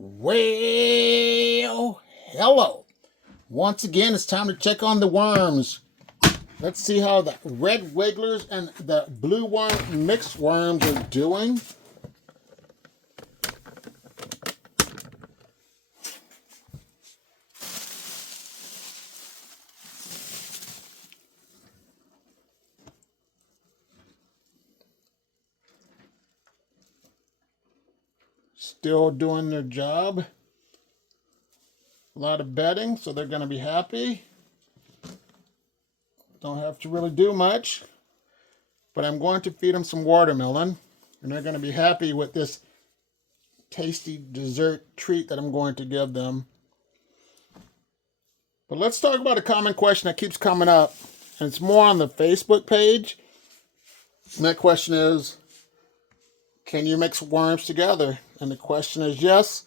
Well, hello. Once again, it's time to check on the worms. Let's see how the red wigglers and the blue worm mixed worms are doing. Still doing their job. A lot of bedding, so they're going to be happy. Don't have to really do much, but I'm going to feed them some watermelon, and they're going to be happy with this tasty dessert treat that I'm going to give them. But let's talk about a common question that keeps coming up, and it's more on the Facebook page. And that question is, can you mix worms together? And the question is yes,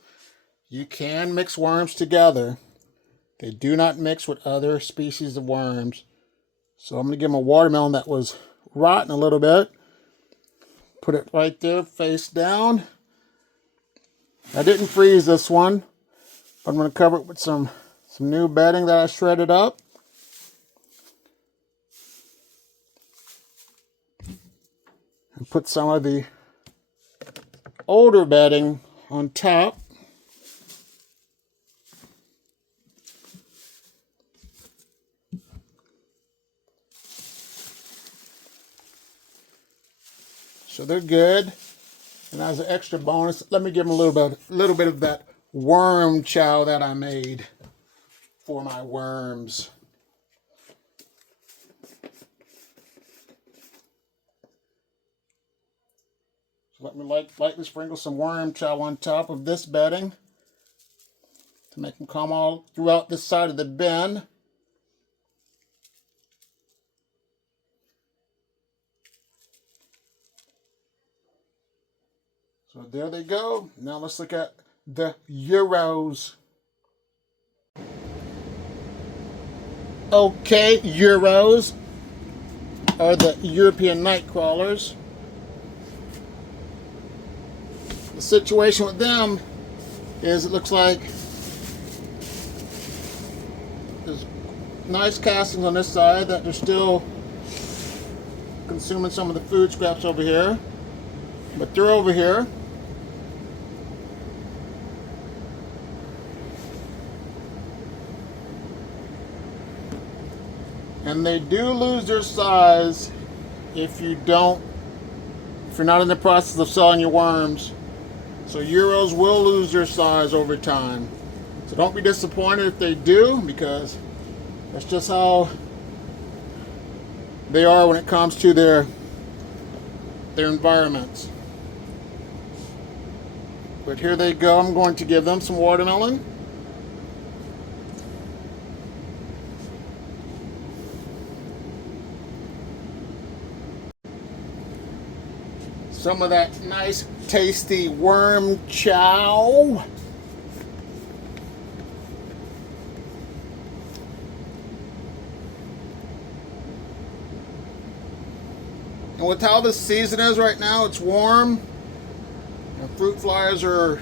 you can mix worms together. They do not mix with other species of worms. So I'm going to give them a watermelon that was rotten a little bit. Put it right there, face down. I didn't freeze this one, but I'm going to cover it with some new bedding that I shredded up. And put some of the older bedding on top. So they're good. And as an extra bonus, let me give them a little bit of that worm chow that I made for my worms. So let me lightly sprinkle some worm chow on top of this bedding to make them come all throughout this side of the bin. So there they go. Now let's look at the Euros. Okay, Euros are the European Nightcrawlers. The situation with them is it looks like there's nice castings on this side that they're still consuming some of the food scraps over here. But they're over here. And they do lose their size if you're not in the process of selling your worms. So Euros will lose their size over time. So don't be disappointed if they do, because that's just how they are when it comes to their environments. But here they go. I'm going to give them some watermelon. Some of that nice, tasty worm chow. And with how the season is right now, it's warm. And fruit flies are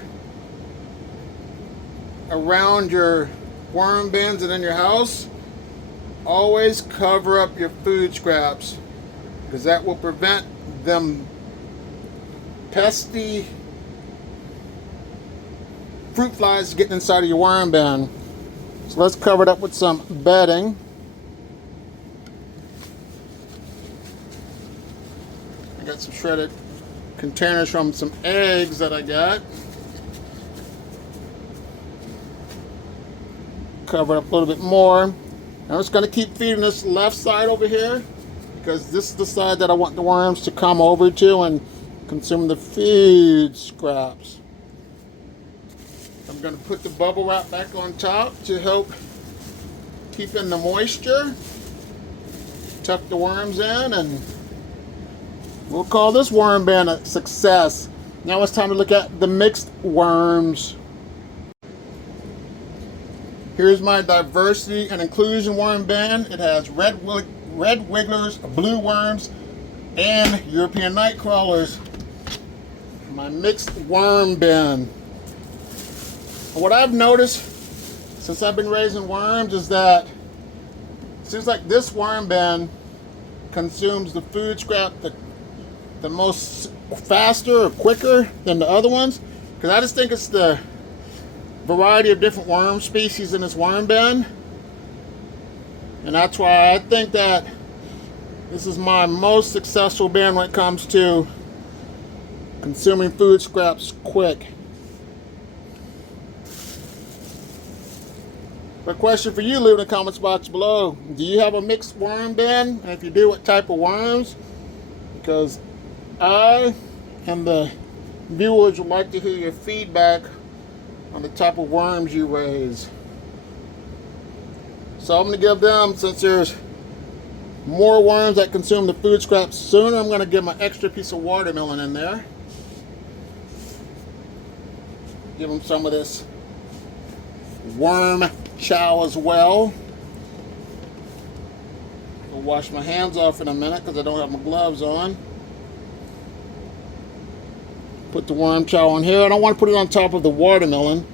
around your worm bins and in your house. Always cover up your food scraps, because that will prevent them pesky fruit flies getting inside of your worm bin. So let's cover it up with some bedding. I got some shredded containers from some eggs that I got. Cover it up a little bit more. I'm just going to keep feeding this left side over here, because this is the side that I want the worms to come over to and consume the food scraps. I'm going to put the bubble wrap back on top to help keep in the moisture. Tuck the worms in, and we'll call this worm bin a success. Now it's time to look at the mixed worms. Here's my diversity and inclusion worm bin. It has red wigglers, blue worms, and European Nightcrawlers. My mixed worm bin. What I've noticed since I've been raising worms is that it seems like this worm bin consumes the food scrap the most faster or quicker than the other ones, because I just think it's the variety of different worm species in this worm bin, and that's why I think that this is my most successful bin when it comes to consuming food scraps quick. But a question for you, leave in the comments box below. Do you have a mixed worm bin? And if you do, what type of worms? Because I and the viewers would like to hear your feedback on the type of worms you raise. So I'm going to give them, since there's more worms that consume the food scraps sooner, I'm going to give them an extra piece of watermelon in there. Give them some of this worm chow as well. I'll wash my hands off in a minute because I don't have my gloves on. Put the worm chow on here. I don't want to put it on top of the watermelon,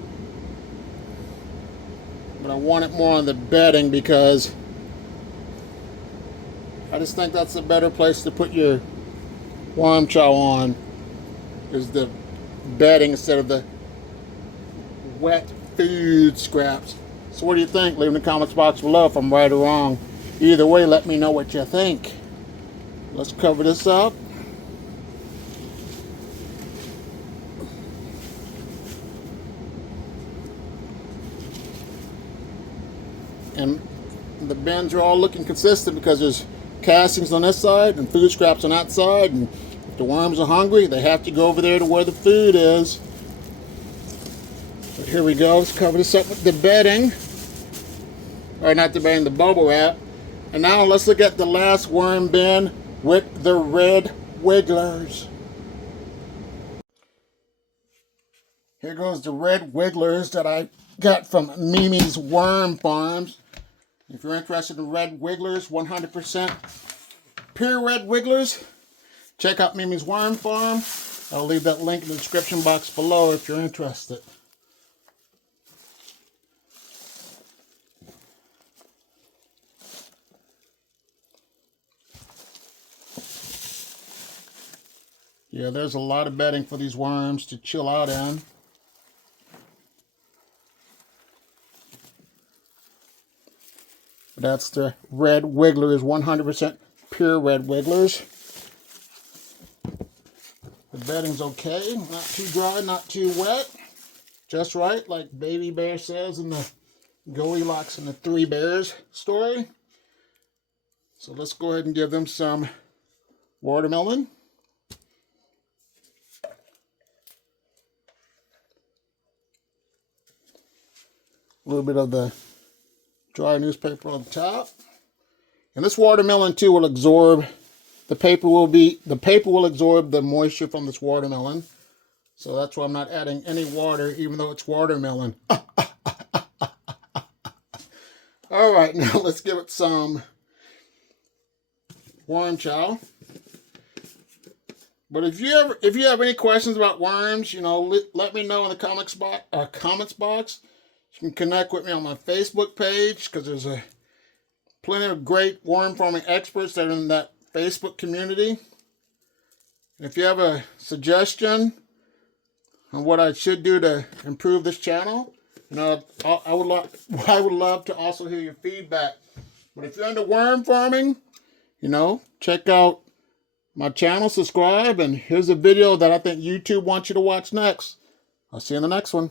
but I want it more on the bedding because I just think that's a better place to put your worm chow on, is the bedding instead of the wet food scraps. So what do you think? Leave in the comments box below if I'm right or wrong. Either way, let me know what you think. Let's cover this up. And the bins are all looking consistent because there's castings on this side and food scraps on that side, and if the worms are hungry, they have to go over there to where the food is. But here we go. Let's cover this up with the bedding. Or not the bedding, the bubble wrap. And now let's look at the last worm bin with the red wigglers. Here goes the red wigglers that I got from Mimi's Worm Farms. If you're interested in red wigglers, 100% pure red wigglers, check out Mimi's Worm Farm. I'll leave that link in the description box below if you're interested. Yeah, there's a lot of bedding for these worms to chill out in. That's the red wigglers, 100% pure red wigglers. The bedding's okay, not too dry, not too wet. Just right, like Baby Bear says in the Goldilocks and the Three Bears story. So let's go ahead and give them some watermelon. A little bit of the dry newspaper on the top. And this watermelon too will absorb, the paper will absorb the moisture from this watermelon. So that's why I'm not adding any water, even though it's watermelon. All right, now let's give it some worm chow. But if you have any questions about worms, you know, let me know in the comments box. You can connect with me on my Facebook page because there's plenty of great worm farming experts that are in that Facebook community. And if you have a suggestion on what I should do to improve this channel, you know, I would love to also hear your feedback. But if you're into worm farming, you know, check out my channel, subscribe, and here's a video that I think YouTube wants you to watch next. I'll see you in the next one.